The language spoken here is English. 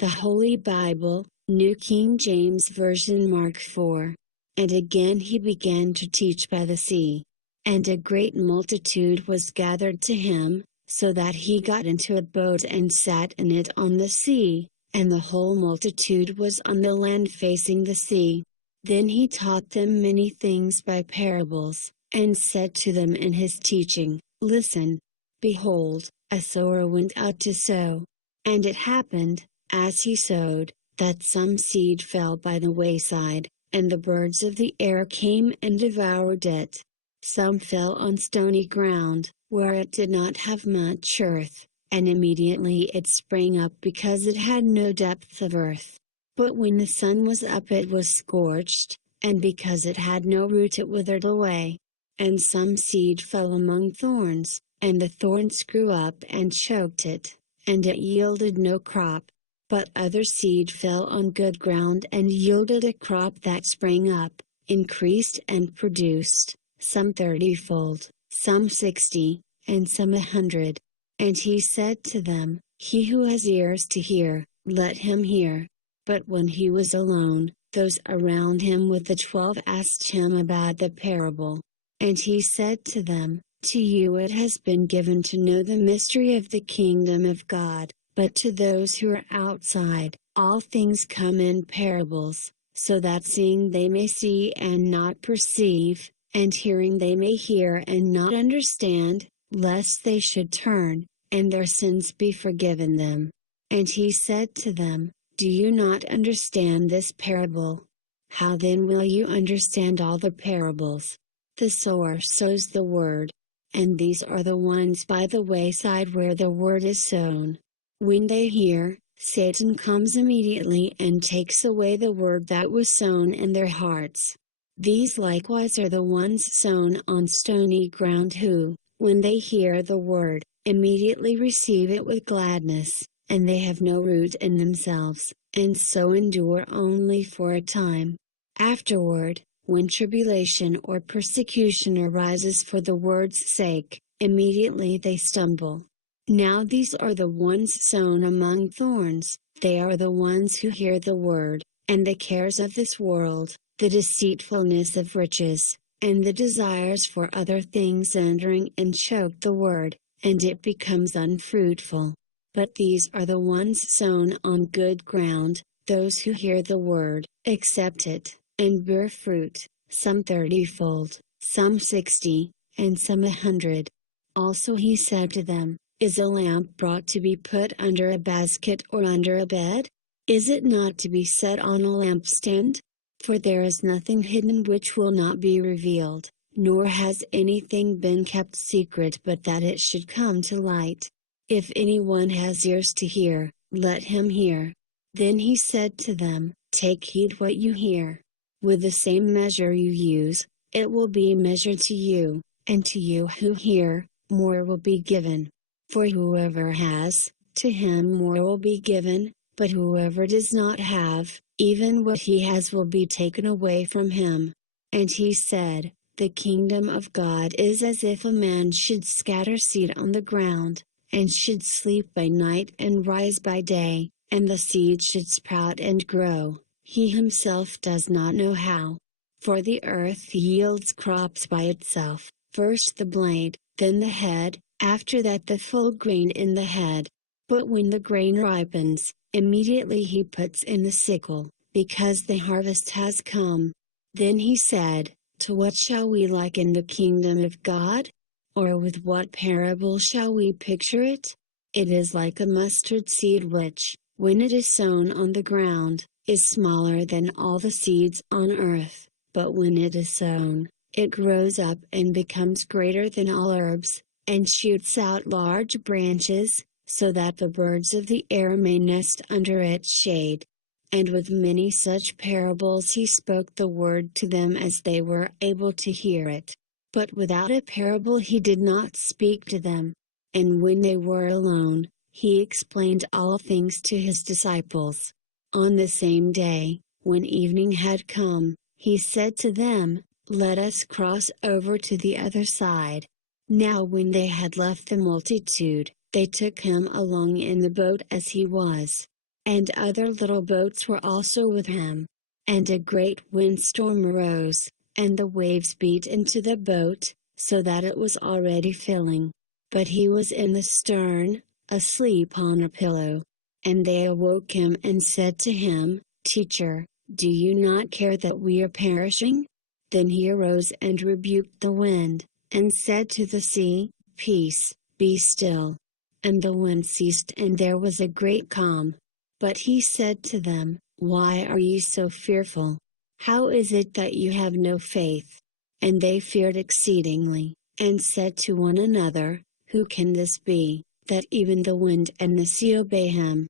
The Holy Bible, New King James Version, Mark 4. And again he began to teach by the sea. And a great multitude was gathered to him, so that he got into a boat and sat in it on the sea, and the whole multitude was on the land facing the sea. Then he taught them many things by parables, and said to them in his teaching, Listen. Behold, a sower went out to sow. And it happened, as he sowed, that some seed fell by the wayside, and the birds of the air came and devoured it. Some fell on stony ground, where it did not have much earth, and immediately it sprang up because it had no depth of earth. But when the sun was up it was scorched, and because it had no root it withered away. And some seed fell among thorns, and the thorns grew up and choked it, and it yielded no crop. But other seed fell on good ground and yielded a crop that sprang up, increased and produced, some 30-fold, some 60, and some 100. And he said to them, He who has ears to hear, let him hear. But when he was alone, those around him with the 12 asked him about the parable. And he said to them, To you it has been given to know the mystery of the kingdom of God, but to those who are outside, all things come in parables, so that seeing they may see and not perceive, and hearing they may hear and not understand, lest they should turn, and their sins be forgiven them. And he said to them, Do you not understand this parable? How then will you understand all the parables? The sower sows the word. And these are the ones by the wayside where the word is sown. When they hear, Satan comes immediately and takes away the word that was sown in their hearts. These likewise are the ones sown on stony ground who, when they hear the word, immediately receive it with gladness, and they have no root in themselves, and so endure only for a time. Afterward, when tribulation or persecution arises for the word's sake, immediately they stumble. Now these are the ones sown among thorns. They are the ones who hear the word, and the cares of this world, the deceitfulness of riches, and the desires for other things entering and choke the word, and it becomes unfruitful. But these are the ones sown on good ground, those who hear the word, accept it, and bear fruit, some 30-fold, some 60, and some 100. Also he said to them, Is a lamp brought to be put under a basket or under a bed? Is it not to be set on a lampstand? For there is nothing hidden which will not be revealed, nor has anything been kept secret but that it should come to light. If anyone has ears to hear, let him hear. Then he said to them, Take heed what you hear. With the same measure you use, it will be measured to you, and to you who hear, more will be given. For whoever has, to him more will be given, but whoever does not have, even what he has will be taken away from him. And he said, The kingdom of God is as if a man should scatter seed on the ground, and should sleep by night and rise by day, and the seed should sprout and grow. He himself does not know how. For the earth yields crops by itself, first the blade, then the head, after that the full grain in the head. But when the grain ripens, immediately he puts in the sickle, because the harvest has come. Then he said, To what shall we liken the kingdom of God? Or with what parable shall we picture it? It is like a mustard seed which, when it is sown on the ground, is smaller than all the seeds on earth, but when it is sown, it grows up and becomes greater than all herbs, and shoots out large branches, so that the birds of the air may nest under its shade. And with many such parables he spoke the word to them as they were able to hear it. But without a parable he did not speak to them. And when they were alone, he explained all things to his disciples. On the same day, when evening had come, he said to them, Let us cross over to the other side. Now when they had left the multitude, they took him along in the boat as he was. And other little boats were also with him. And a great windstorm arose, and the waves beat into the boat, so that it was already filling. But he was in the stern, asleep on a pillow. And they awoke him and said to him, "Teacher, do you not care that we are perishing?" Then he arose and rebuked the wind, and said to the sea, "Peace, be still." And the wind ceased and there was a great calm. But he said to them, "Why are ye so fearful? How is it that you have no faith?" And they feared exceedingly, and said to one another, "Who can this be, that even the wind and the sea obey him?"